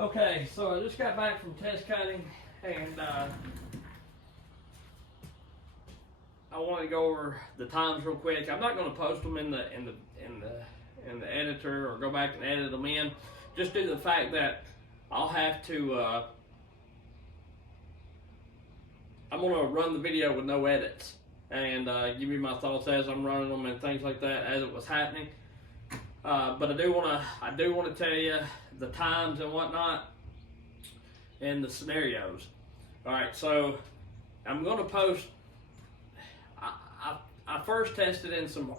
Okay, so I just got back from test cutting, and I want to go over the times real quick. I'm not going to post them in the editor or go back and edit them in, just due to the fact that I'll have to. I'm going to run the video with no edits and give you my thoughts as I'm running them and things like that as it was happening. But I do want to tell you the times and whatnot and the scenarios. All right, so I'm going to post. I first tested in some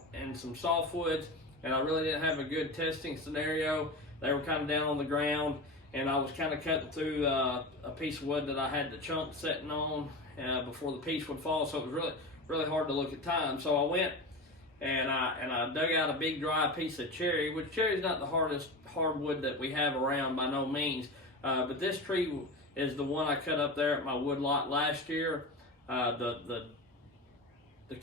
softwoods, and I really didn't have a good testing scenario. They were kind of down on the ground, and I was kind of cutting through a piece of wood that I had the chunk setting on before the piece would fall. So it was really hard to look at time. So I went and I dug out a big dry piece of cherry, which cherry is not the hardest hardwood that we have around by no means. But this tree is the one I cut up there at my wood lot last year. The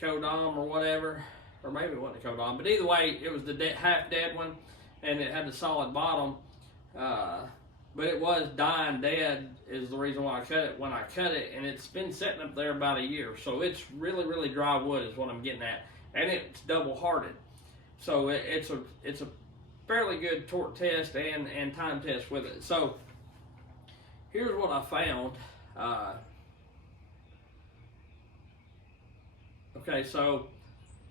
Kodam or whatever, or maybe it wasn't the Kodam, but either way, it was the half dead one, and it had the solid bottom. But it was dying dead is the reason why I cut it when I cut it, and it's been sitting up there about a year. So it's really dry wood is what I'm getting at, and it's double hearted. So it's a fairly good torque test and time test with it. So here's what I found. Okay, so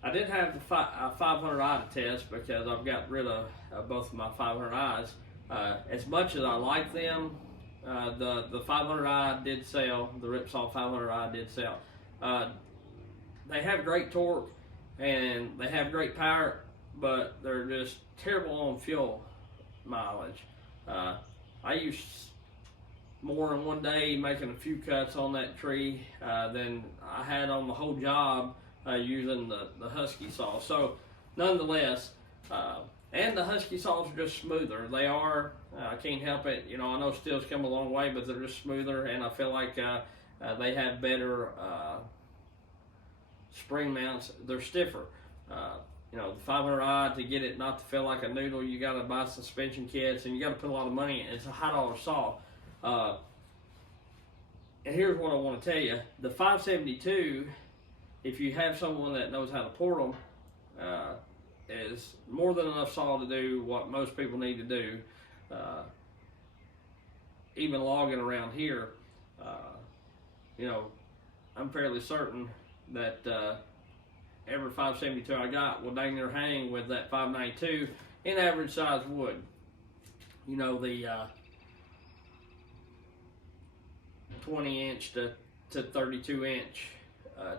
I didn't have the 500i to test because I've got rid of both of my 500i's. As much as I like them, the 500i did sell. The Ripsaw 500i did sell. They have great torque and they have great power, but they're just terrible on fuel mileage. I used more in one day making a few cuts on that tree than I had on the whole job using the Husky saw. So nonetheless, and the Husky saws are just smoother. They are, I can't help it. You know, I know Stihl's come a long way, but they're just smoother, and I feel like they have better spring mounts. They're stiffer. You know, the 500i, to get it not to feel like a noodle, you got to buy suspension kits, and you got to put a lot of money in it. It's a high dollar saw. And here's what I want to tell you. The 572, if you have someone that knows how to port them, is more than enough saw to do what most people need to do. Even logging around here, you know, I'm fairly certain that every 572 I got will dang near hang with that 592 in average size wood. You know, the 20 inch to 32 inch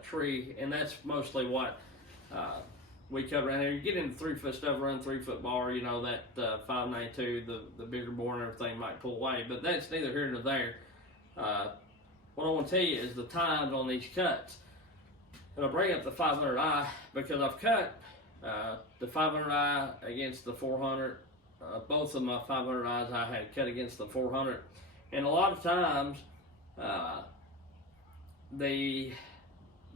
tree, and that's mostly what we cut around here. You get into 3-foot stuff, run 3-foot bar, you know, that 592, the bigger bore and everything might pull away, but that's neither here nor there. What I want to tell you is the times on these cuts. And I bring up the 500i because I've cut the 500i against the 400. Both of my 500i's I had cut against the 400, and a lot of times the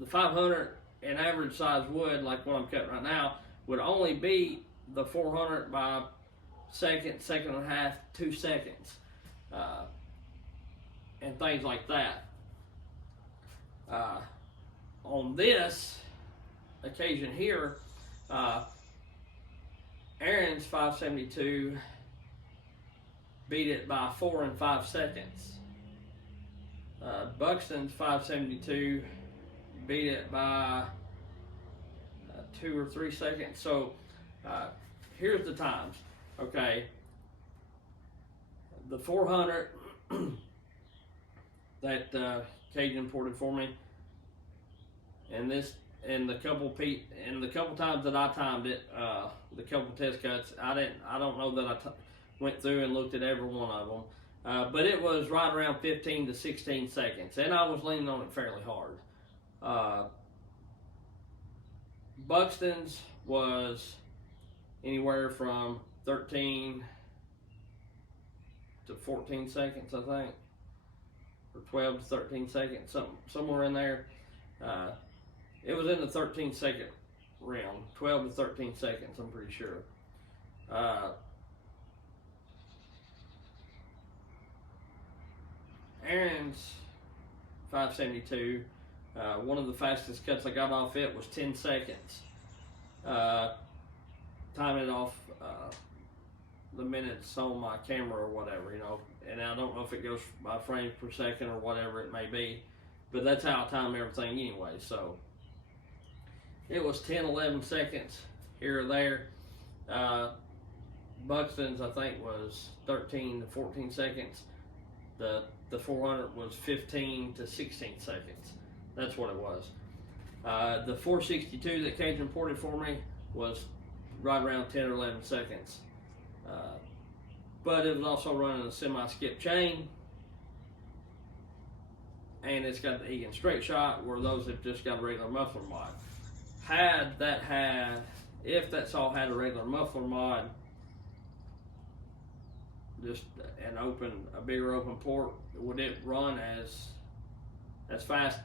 500 in average size wood, like what I'm cutting right now, would only beat the 400 by second and a half, 2 seconds, and things like that. On this occasion here, Aaron's 572 beat it by 4 and 5 seconds. Buxton's 572 beat it by 2 or 3 seconds. So here's the times. Okay, the 400 that Cajun ported for me, and the couple times that I timed it, the couple test cuts, I don't know that I went through and looked at every one of them, but it was right around 15 to 16 seconds, and I was leaning on it fairly hard. Buxton's was anywhere from 13 to 14 seconds, I think, or 12 to 13 seconds, somewhere in there. It was in the 13-second realm, 12 to 13 seconds, I'm pretty sure. Aaron's 572, one of the fastest cuts I got off it was 10 seconds. Timing it off the minutes on my camera or whatever, you know, and I don't know if it goes by frames per second or whatever it may be, but that's how I time everything anyway. So it was 10-11 seconds here or there. Buxton's I think was 13 to 14 seconds. The 400 was 15 to 16 seconds. That's what it was. The 462 that Cajun ported for me was right around 10 or 11 seconds. But it was also running a semi-skip chain, and it's got the Egan straight shot, where those have just got a regular muffler mod. If that saw had a regular muffler mod, just a bigger open port, would it run as fast?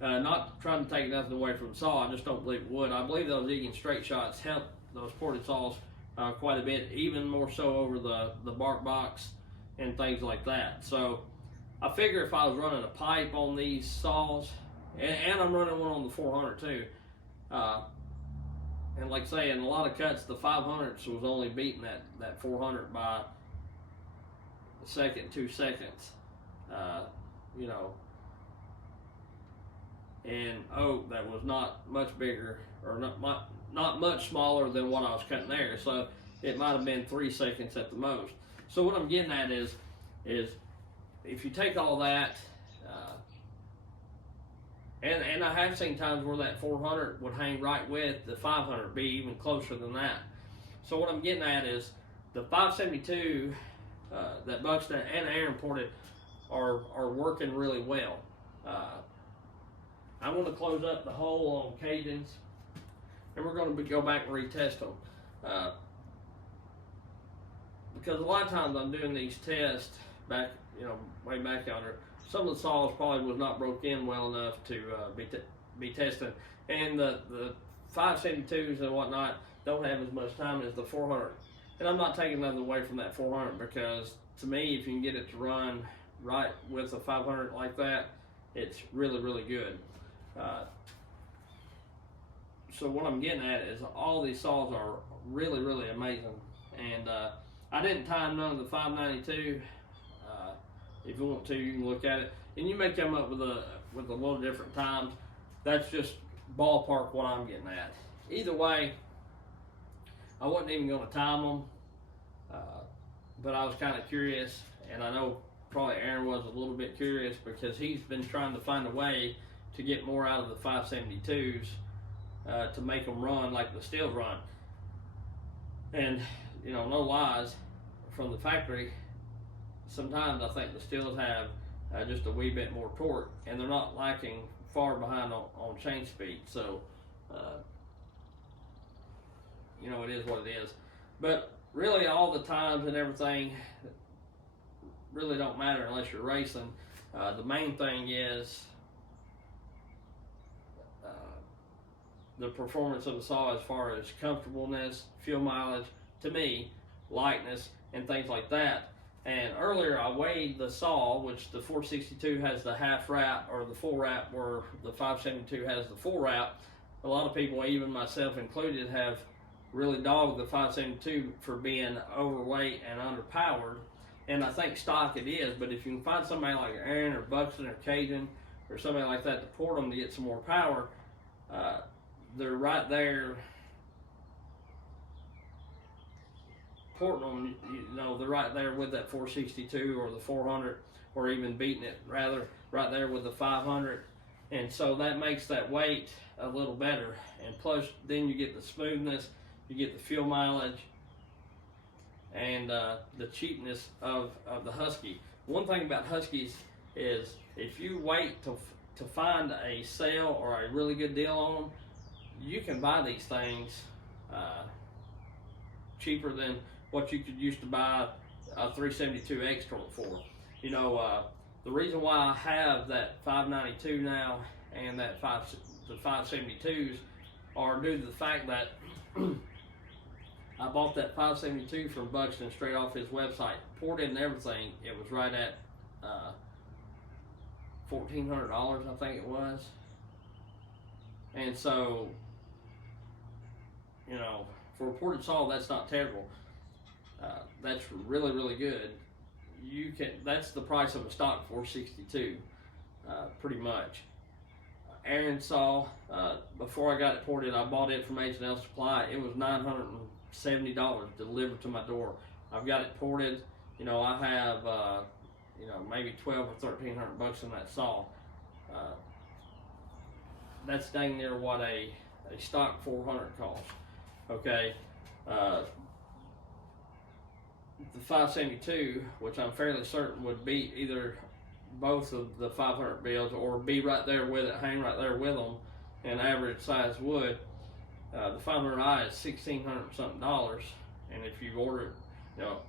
Not trying to take nothing away from the saw, I just don't believe it would. I believe those Egan straight shots help those ported saws quite a bit, even more so over the bark box and things like that. So I figure if I was running a pipe on these saws, and I'm running one on the 400 too, and like I say, in a lot of cuts, the 500s was only beating that 400 by a second, 2 seconds, you know. And oak that was not much bigger, or not much smaller than what I was cutting there, so it might have been 3 seconds at the most. So what I'm getting at is if you take all that, and I have seen times where that 400 would hang right with the 500, be even closer than that. So what I'm getting at is the 572 that Buxton and Aaron ported are working really well. I'm going to close up the hole on Cajun's, and we're going to go back and retest them. Because a lot of times I'm doing these tests back, you know, way back yonder. Some of the saws probably was not broke in well enough to be testing, and the 572s and whatnot don't have as much time as the 400. And I'm not taking nothing away from that 400, because to me, if you can get it to run right with a 500 like that, it's really, really good. So what I'm getting at is all these saws are really, really amazing. And I didn't time none of the 592. If you want to, you can look at it, and you may come up with a little different times. That's just ballpark what I'm getting at. Either way, I wasn't even going to time them, but I was kind of curious, and I know probably Aaron was a little bit curious, because he's been trying to find a way to get more out of the 572s to make them run like the Stihls run. And, you know, no lies, from the factory, sometimes I think the Stihls have just a wee bit more torque, and they're not lacking far behind on chain speed. So, you know, it is what it is. But really, all the times and everything really don't matter unless you're racing. The main thing is the performance of the saw, as far as comfortableness, fuel mileage, to me, lightness, and things like that. And earlier I weighed the saw, which the 462 has the half wrap or the full wrap, where the 572 has the full wrap. A lot of people, even myself included, have really dogged the 572 for being overweight and underpowered. And I think stock it is, but if you can find somebody like Aaron or Buxton or Cajun or somebody like that to port them to get some more power, they're right there. Porting them, you know, they're right there with that 462 or the 400, or even beating it rather right there with the 500, and so that makes that weight a little better. And plus, then you get the smoothness, you get the fuel mileage, and the cheapness of the Husky. One thing about Huskies is if you wait to find a sale or a really good deal on them, you can buy these things cheaper than what you could used to buy a 372 X torque for. You know, the reason why I have that 592 now and that the 572s are due to the fact that I bought that 572 from Buxton straight off his website, ported and everything. It was right at $1,400, I think it was. And so, you know, for a Ported Stihl, that's not terrible. That's really, really good. That's the price of a stock 462, pretty much. Iron saw, before I got it ported, I bought it from H&L Supply. It was $970 delivered to my door. I've got it ported. You know, I have, you know, maybe 12 or 1,300 bucks in that saw. That's dang near what a stock 400 costs. Okay. The 572, which I'm fairly certain would beat either both of the 500 bills, or be right there with it, hang right there with them, in average size wood. The 500i is $1,600 something, and if you order it, you know,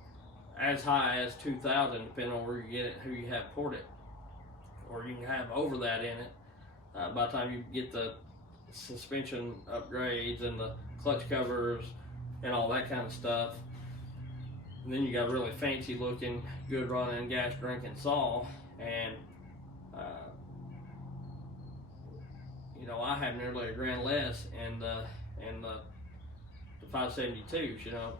as high as $2,000, depending on where you get it, who you have ported, or you can have over that in it. By the time you get the suspension upgrades and the clutch covers and all that kind of stuff, and then you got a really fancy looking, good running, gas drinking saw. And you know, I have nearly $1,000 less in the 572s, you know.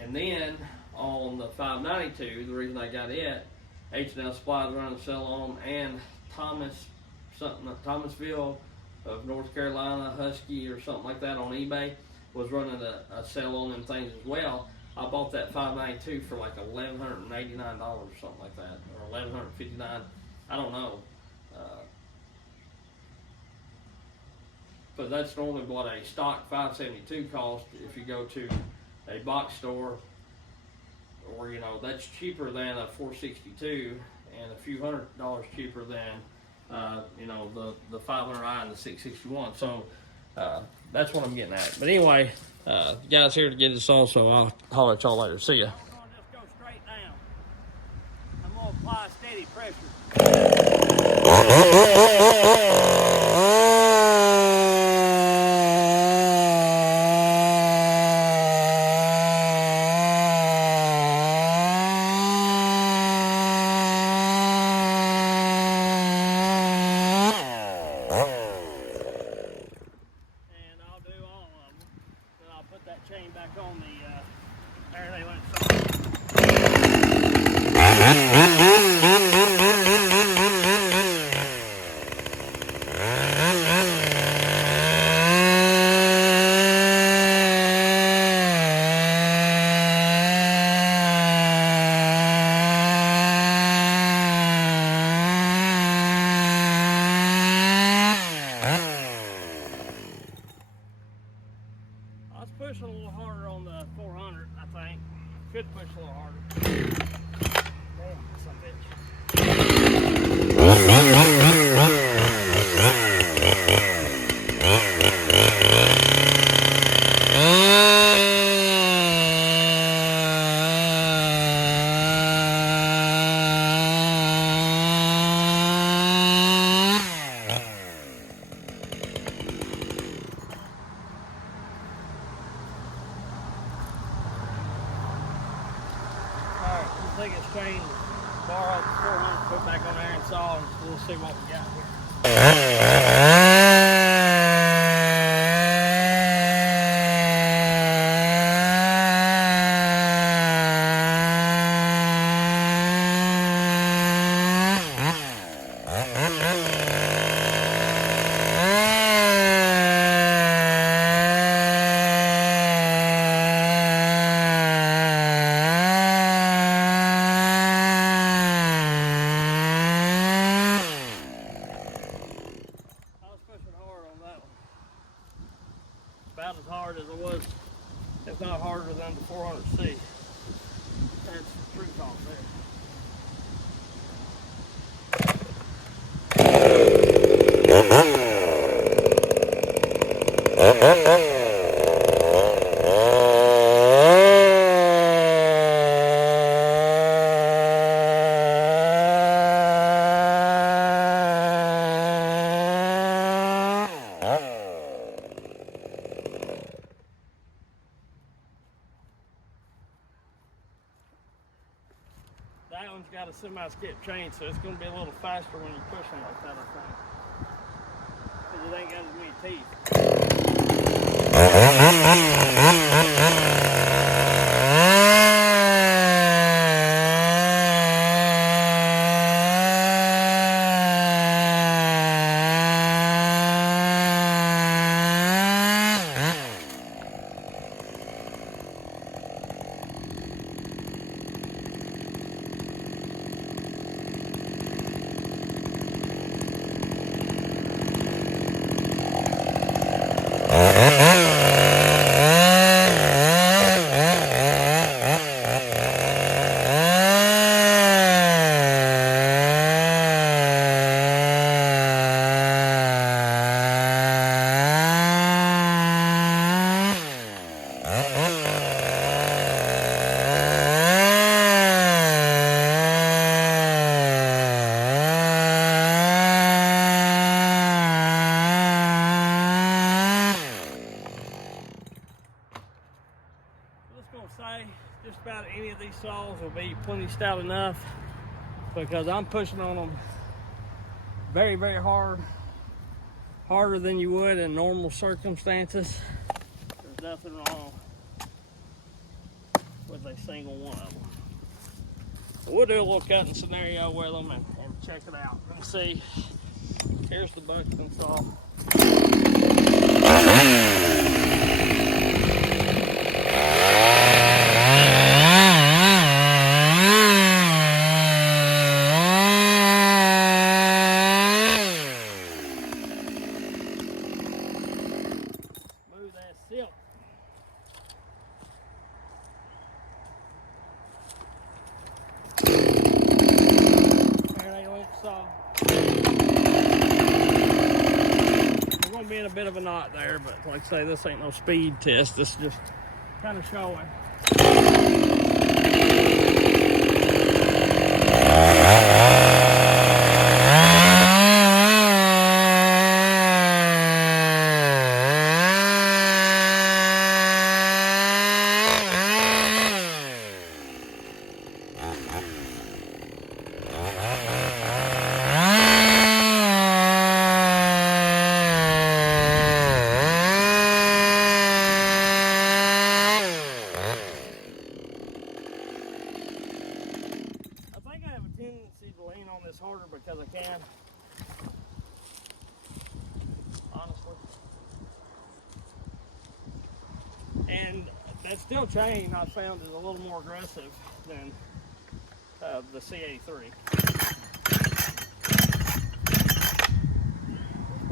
And then on the 592, the reason I got it, H&L Supply is running a sale on, and Thomasville of North Carolina, Husky or something like that on eBay was running a sale on them things as well. I bought that 592 for like $1,189 or something like that, or $1,159. I don't know. But that's normally what a stock 572 costs if you go to a box store, or, you know, that's cheaper than a 462 and a few $100 cheaper than, you know, the 500i and the 661. So that's what I'm getting at. But anyway, the guy's here to get us all, so I'll holler at y'all later. See ya. I'm going to just go straight down. I'm going to apply steady pressure. Chain back on the there they went. Let's push a little harder on the 400, I think. Could push a little harder. Damn, some Take it straight, borrow the 400, put back on there and saw, and we'll see what we got here. That one's got a semi-skip chain, so it's going to be a little faster when you're pushing like that, I think. Because it ain't got as many teeth. Say just about any of these saws will be plenty stout enough, because I'm pushing on them very, very hard, harder than you would in normal circumstances. There's nothing wrong with a single one of them. We'll do a little cutting scenario with them and check it out and see. Here's the Buxton saw. We're going to be in a bit of a knot there, but like I say, this ain't no speed test. This is just kind of showing. This harder because I can, honestly. And that steel chain I found is a little more aggressive than the C83.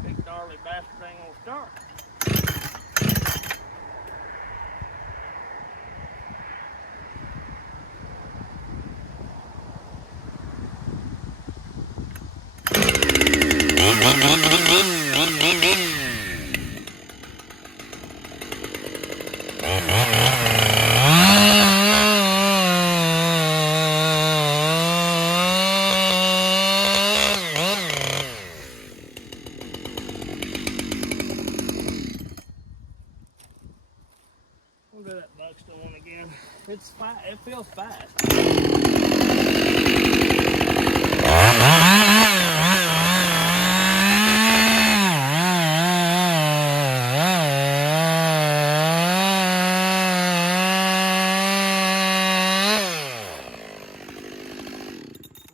Big gnarly bastard ain't gonna start. We'll do that Buxton one again. It's fast. It feels fast. The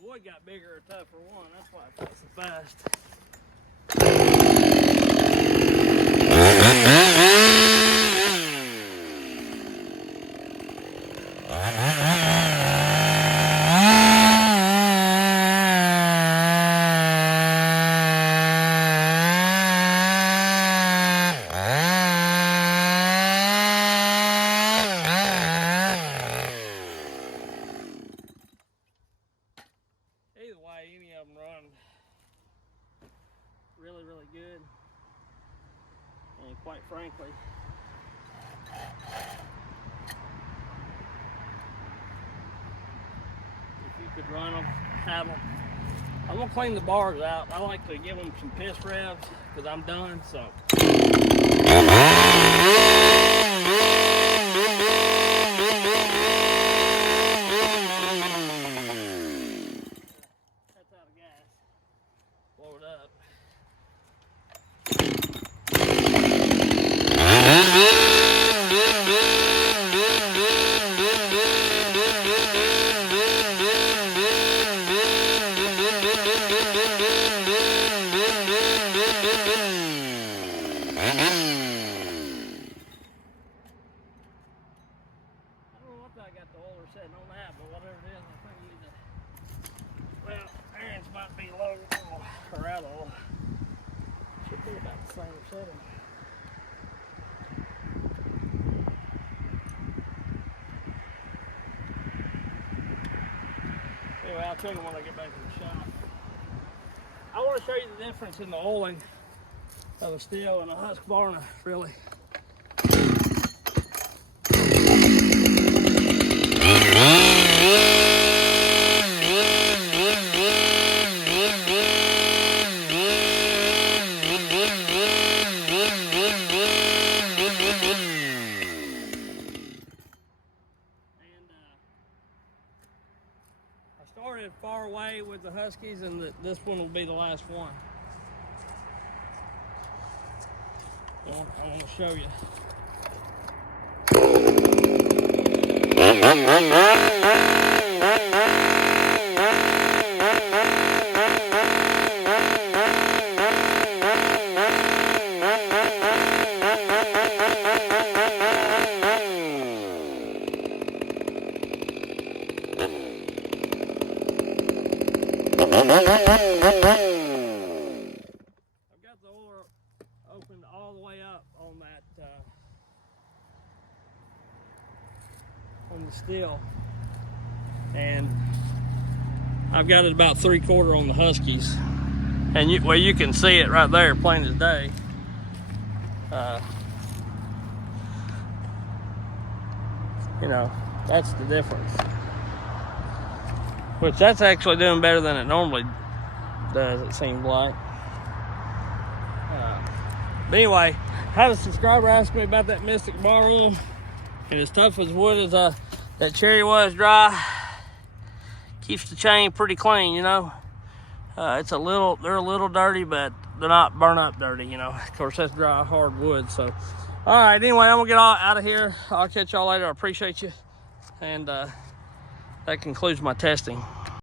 wood got bigger or tougher one. That's why it felt so fast. Either way, any of them run really, really good. And quite frankly, if you could run them, have them. I'm gonna clean the bars out. I like to give them some piss revs because I'm done, so. oiler sitting on that, but whatever it is, I think we need to, well, Aaron's might be low or out of oil. Should be about the same setting. Anyway, I'll tell you when I get back to the shop. I want to show you the difference in the oiling of a Stihl and a Husqvarna, really. I started far away with the Huskies, and this one will be the last one. I want to show you. I've got the oiler opened all the way up on that on the Stihl, and I've got it about 3/4 on the Huskies, and you can see it right there, plain as day. You know, that's the difference. Which that's actually doing better than it normally does, it seems like. But anyway, I had a subscriber ask me about that Mystic bar room, and as tough as wood as that cherry was dry, keeps the chain pretty clean, you know. They're a little dirty, but they're not burn up dirty, you know. Of course, that's dry, hard wood. So, all right. Anyway, I'm gonna get out of here. I'll catch y'all later. I appreciate you, and that concludes my testing.